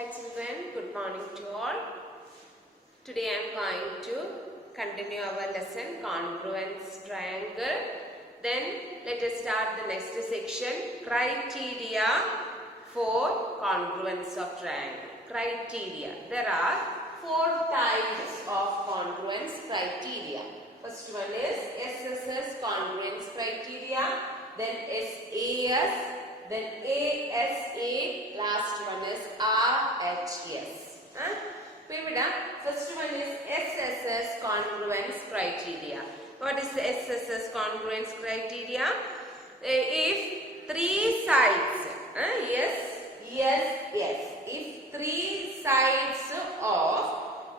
Hi children, good morning to all. Today I am going to continue our lesson congruence triangle. Then let us start the next section, criteria for congruence of triangle. Criteria. There are 4 types of congruence criteria. First one is SSS congruence criteria, then SAS, then ASA, last one is RHS. First one is SSS congruence criteria. What is the SSS congruence criteria? If 3 sides, if 3 sides of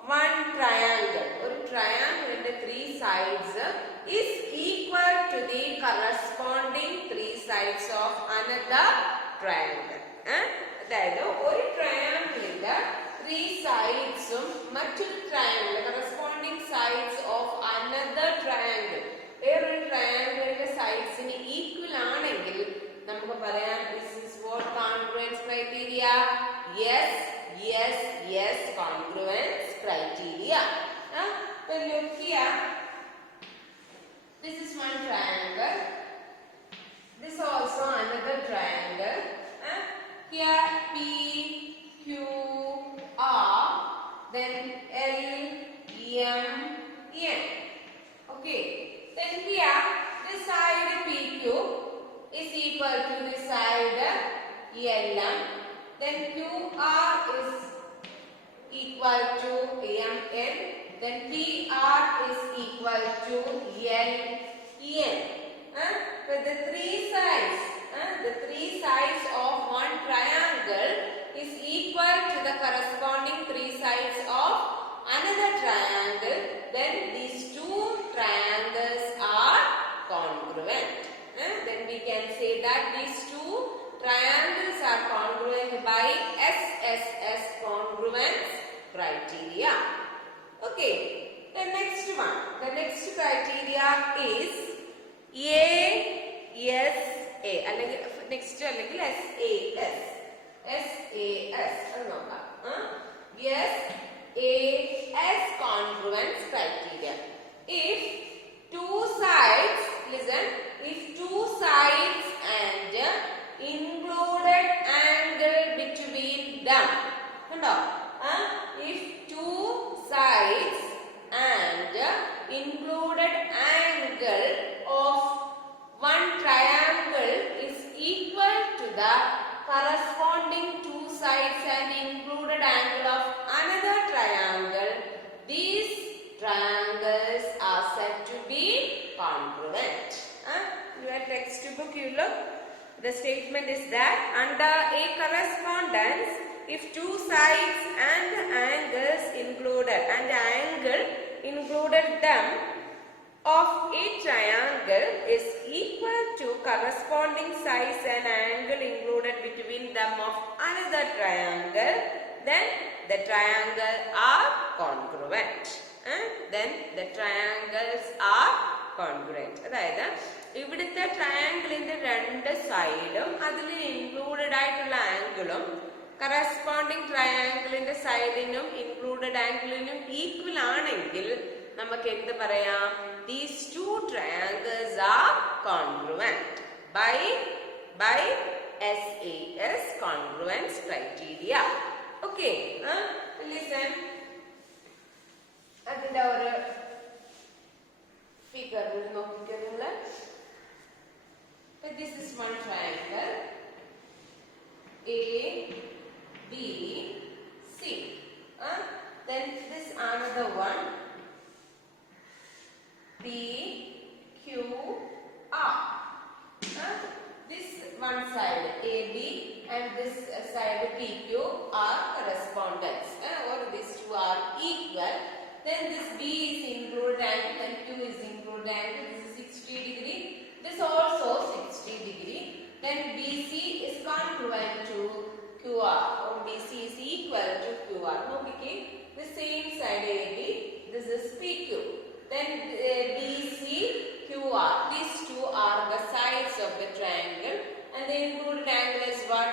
one triangle, or triangle in the 3 sides is equal to the corresponding 3 sides of another triangle. That is, one triangle in the 3 sides triangle, corresponding sides of another triangle. Every triangle in the sides in equal anengil, this is what congruence criteria? Yes, congruence criteria. Well, look here. This is one triangle. This also another triangle. Here P, Q, R, then L, M, N. Okay. Then here this side PQ is equal to this side LM. Then QR is equal to MN. Then PR is equal to LN. But the 3 sides of one triangle is equal to the corresponding 3 sides of another triangle. Then these 2 triangles are congruent. Then we can say that these 2 triangles are congruent by SSS congruence criteria. Okay, the next one. The next criteria is ASA. Next SAS. SAS congruence criteria. If 2 sides, listen, if 2 sides and included angle between them. If 2 sides and included angle of one triangle is equal to the corresponding 2 sides and included angle of another triangle, these triangles are said to be congruent. In your textbook you look, the statement is that under a correspondence, if 2 sides and angles included and the angle included them of a triangle is equal to corresponding sides and angle included between them of another triangle, then the triangle are congruent. Then the triangles are congruent. അതായത് ഇവിടുത്തെ ട്രയാങ്കിളിന്റെ 2 സൈഡും അതിൽ ഇൻക്ലൂഡഡ് ആയിട്ടുള്ള ആംഗിളും കറസ്പോണ്ടിങ് ട്രയാങ്കിളിന്റെ സൈഡിനും ഇൻക്ലൂഡഡ് ആംഗിളിനും ഈക്വൽ ആണെങ്കിൽ നമുക്ക് എന്ത് പറയാം? These 2 triangles are congruent by SAS congruence criteria. Okay, listen. അതിന്റെ ഒരു ഫിഗർ നോക്കിക്കോ നിങ്ങൾ. This is one triangle A, B, C. Then this another one P, Q, R. This one side AB and this side PQ are correspondence, or these 2 are equal. Then this B is included angle and Q is included angle. This is 60 degree. This also 60 degree. Then BC is congruent to QR, or BC is equal to QR. Okay, the same side AB. This is PQ. Then BC, QR. These 2 are the sides of the triangle, and the included angle is what?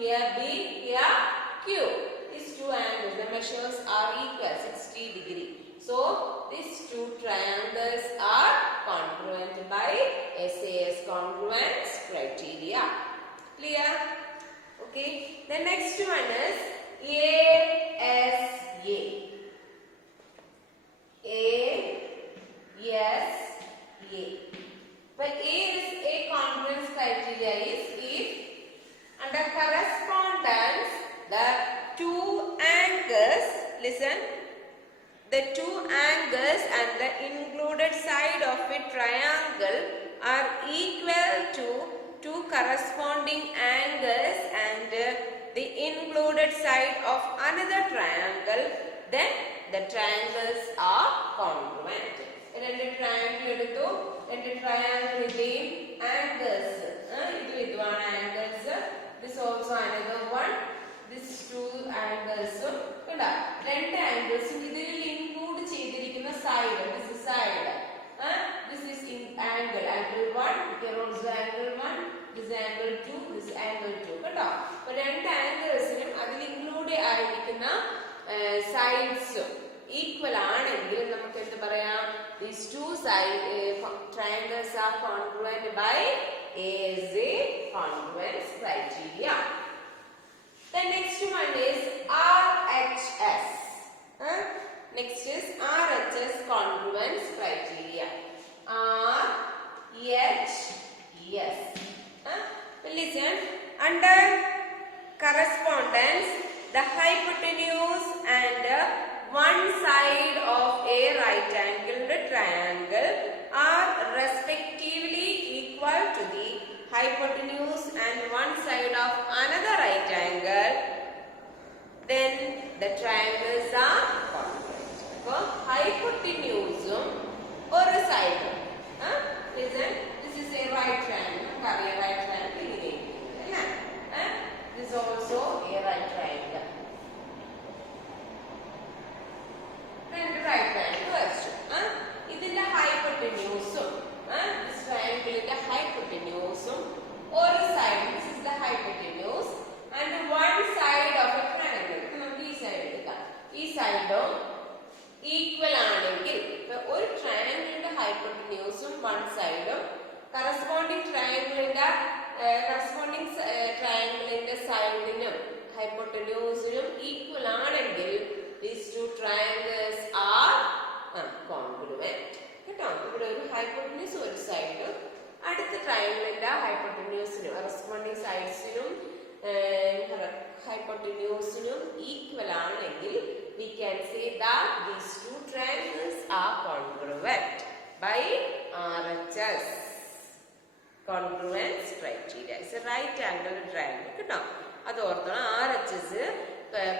Here B, here Q. these two angles, the measures are equal, 60 degree. So these two triangles are congruent by SAS congruence criteria. Clear? Okay. The next one is ASA. But A congruence criteria is if under correspondence the two angles, listen, the two angles and the included side of a triangle are equal to two corresponding angles and the included side of another triangle, then the triangles are congruent. രണ്ട് triangle എടുത്തു, രണ്ട് ട്രയാങ്കിളിന്റെയും angles ഇതുമാണ് angles. This also another one, this two ആംഗിൾസും കണ്ടോ, രണ്ട് ആംഗിൾസും ഇതിൽ ഇൻക്ലൂഡ് ചെയ്തിരിക്കുന്ന side, this is side, this is angle, angle 1, here also angle 1, this angle 2, this angle 2 കേട്ടോ. അപ്പോൾ രണ്ട് ആംഗിൾസിനും അതിൽ ഇൻക്ലൂഡ് ആയിരിക്കുന്ന സൈഡ്സും ഈക്വൽ ആണെങ്കിൽ നമുക്ക് എന്ത് പറയാം? These two triangles are congruent by ASA congruence criteria. The next one is RHS. Next is RHS congruence criteria. RHS. Listen, under correspondence, the hypotenuse and one side of a right angled triangle are respectively equal to the hypotenuse and one side of another right angle, then the triangles are congruent. So hypotenuse or side, listen, this is a right triangle, right triangle, this is also a right triangle. Right triangle question. ഇതിന്റെ ഹൈപ്പോട്ടന്യൂസും this triangle hypotenuse or side, this is the hypotenuse and one side of a triangle, നമുക്ക് ഈ സൈഡ് എടുക്കാം, ഈ സൈഡും ഈക്വൽ ആണെങ്കിൽ ഒരു ട്രയാങ്കിളിന്റെ ഹൈപ്പോട്ടന്യൂസും വൺ സൈഡും കറസ്പോണ്ടിങ് ട്രയാങ്കിളിന്റെ സൈഡിനും ഹൈപ്പോട്ടന്യൂസിനും ഈക്വൽ ആണെങ്കിൽ these two triangles are congruent. കേട്ടോ, ഇവിടെ ഒരു ഹൈപ്പോട്ടന്യൂസ് ഒരു സൈഡും അടുത്ത ട്രയാങ്കിളിന്റെ ഹൈപ്പോട്ടന്യൂസിനും കറസ്പോണ്ടിങ് സൈഡ്സിനും ഹൈപ്പോട്ടന്യൂസിനും ഈക്വൽ ആണെങ്കിൽ we can say that these two triangles are congruent by RHS congruence criteria. It's a right angle triangle. കേട്ടോ, അത് ഓർത്തോണം. RHS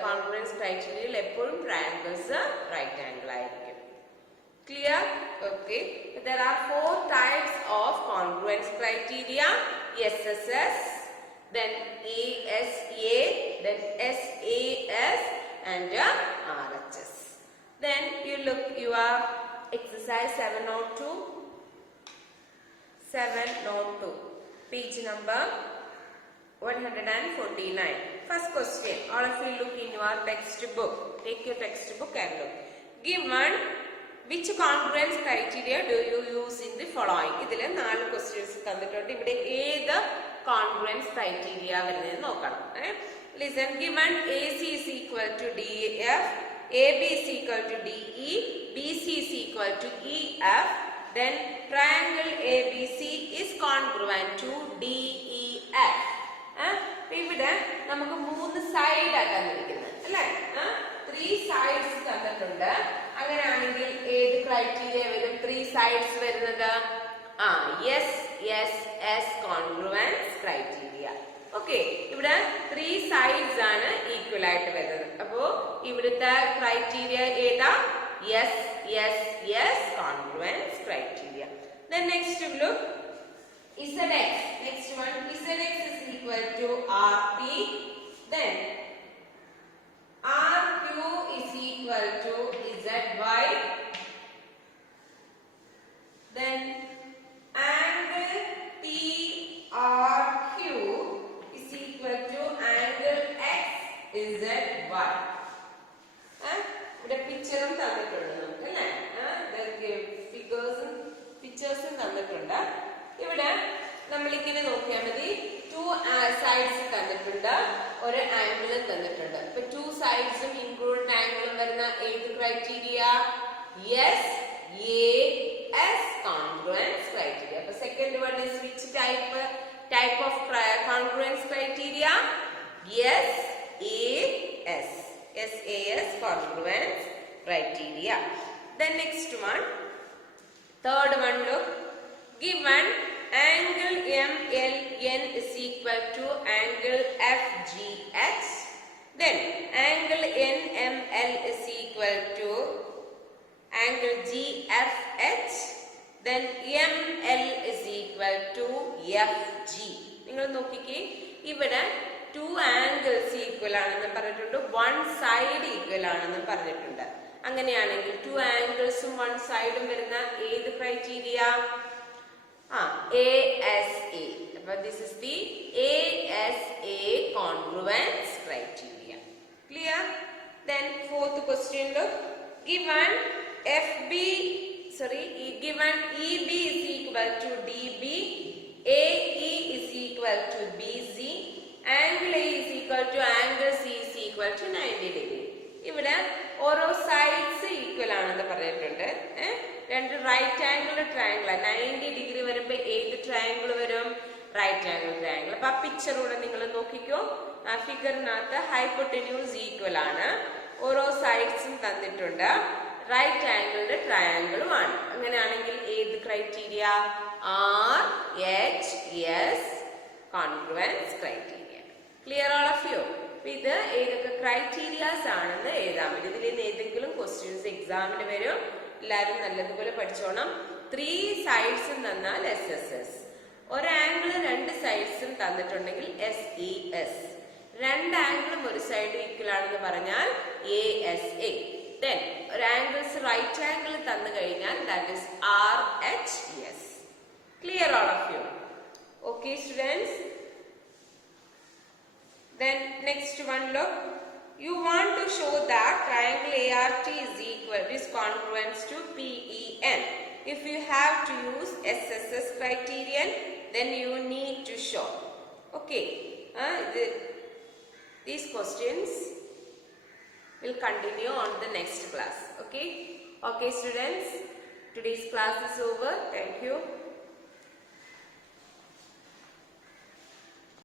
congruence criteria എപ്പോഴും triangles right angle ആയിരിക്കും. Clear? Okay. There are 4 types of congruence criteria: SSS, then ASA, then SAS, and RHS. Then you look your exercise 702, page number 149. First question. All of you look in your textbook. Take your textbook and look. Given which congruence criteria do you use in the following? ഇതിലെ 4 questions തന്നിട്ടുണ്ട്. ഇവിടെ ഏത് congruence criteria വരുന്നത് നോക്കണം. Listen. Given AC is equal to DF, AB is equal to DE, BC is equal to EF, then triangle ABC is congruent to DEF. ഇവിടെ നമുക്ക് 3 സൈഡ് ആണ് തന്നിരിക്കുന്നത് അല്ലേ? 3 സൈഡ്സ് തന്നിട്ടുണ്ട്. അങ്ങനെയാണെങ്കിൽ ഏത് ക്രൈറ്റീരിയ വരും 3 സൈഡ്സ് വരുന്നത്? SSS congruence criteria. ഓക്കെ, ഇവിടെ 3 സൈഡ്സ് ആണ് ഈക്വൽ ആയിട്ട് വരുന്നത്. അപ്പോ ഇവിടുത്തെ ക്രൈറ്റീരിയ ഏതാ? SSS congruence criteria. Then next look ZX. Next one, ZX is equal to RP. Then RQ is equal to ZY. Then angle PRQ is equal to angle ZY. ഇവിടെ പിക്ചറും തന്നിട്ടുണ്ട് നമുക്ക് അല്ലേ, പിക്ചേഴ്സും തന്നിട്ടുണ്ട്. ഇവിടെ നമ്മളിങ്ങനെ നോക്കിയാൽ മതി, 2 സൈഡ്സ് തന്നിട്ടുണ്ട്, ഒരു ആംഗിളും തന്നിട്ടുണ്ട്. ഇപ്പൊ 2 സൈഡ്സും ഇൻക്ലൂഡഡ് ആംഗിളും വരുന്ന ഏത് criteria? Yes, AS congruence criteria. The second one is which type of congruence criteria? Yes, AS. SAS congruence criteria. The next one, third one, look. Given angle MLN is equal to angle FGH, then angle NML is equal to angle GFH, then ML is equal to FG. നിങ്ങൾ നോക്കിക്കേ, ഇവിടെ 2 angles equal ആണെന്ന് പറഞ്ഞിട്ടുണ്ട്, 1 side equal ആണെന്ന് പറഞ്ഞിട്ടുണ്ട്. അങ്ങനെയാണെങ്കിൽ 2 ആംഗിൾസും 1 സൈഡും വരുന്ന ഏത് ക്രൈറ്റീരിയ? ASA. അപ്പോൾ this is the ASA congruence criteria. Clear? Then fourth question, look. Given given EB is equal to DB, AE is equal to BC, angle A is equal to angle C is equal to 90 degree. ഇവിടെ ഓരോ sides equal ആണെന്ന് പറഞ്ഞിട്ടുണ്ട്. രണ്ട് right angle triangle 90 ഡിഗ്രി വരുമ്പോ ഏത് triangle വരും? Right angle triangle. അപ്പൊ ആ പിക്ചർ കൂടെ നിങ്ങൾ നോക്കിക്കോ. ആ ഫിഗറിനകത്ത് ഹൈപ്പോട്ടന്യൂസ് ഈക്വൽ ആണ്, ഓരോ സൈഡ്സും തന്നിട്ടുണ്ട്, റൈറ്റ് ആംഗിളിന്റെ ട്രയാംഗിളുമാണ്. അങ്ങനെയാണെങ്കിൽ ഏത് criteria? RHS congruence criteria. Clear all of you? ഇത് ഏതൊക്കെ ക്രൈറ്റീരിയാസ് ആണെന്ന് എഴുതാൻ പറ്റും. ഇതിൽ നിന്ന് ഏതെങ്കിലും ക്വസ്റ്റ്യൻസ് എക്സാമിന് വരും. എല്ലാവരും നല്ലതുപോലെ പഠിച്ചോണം. 3 സൈഡ്സും തന്നാൽ SSS, ഒരു ആംഗിള് 2 സൈഡ്സും തന്നിട്ടുണ്ടെങ്കിൽ SES, 2 ആംഗിളും ഒരു സൈഡ് ഈക്വൽ ആണെന്ന് പറഞ്ഞാൽ ASA. Then ഒരു ആംഗിൾസ് റൈറ്റ് ആംഗിൾ തന്നു കഴിഞ്ഞാൽ that is RHS. Clear all of you? Okay students. Then next one, look. You want to show that triangle ART is congruent to PEN. If you have to use SSS criterion, then you need to show. Okay. These questions will continue on the next class. Okay students, today's class is over. Thank you.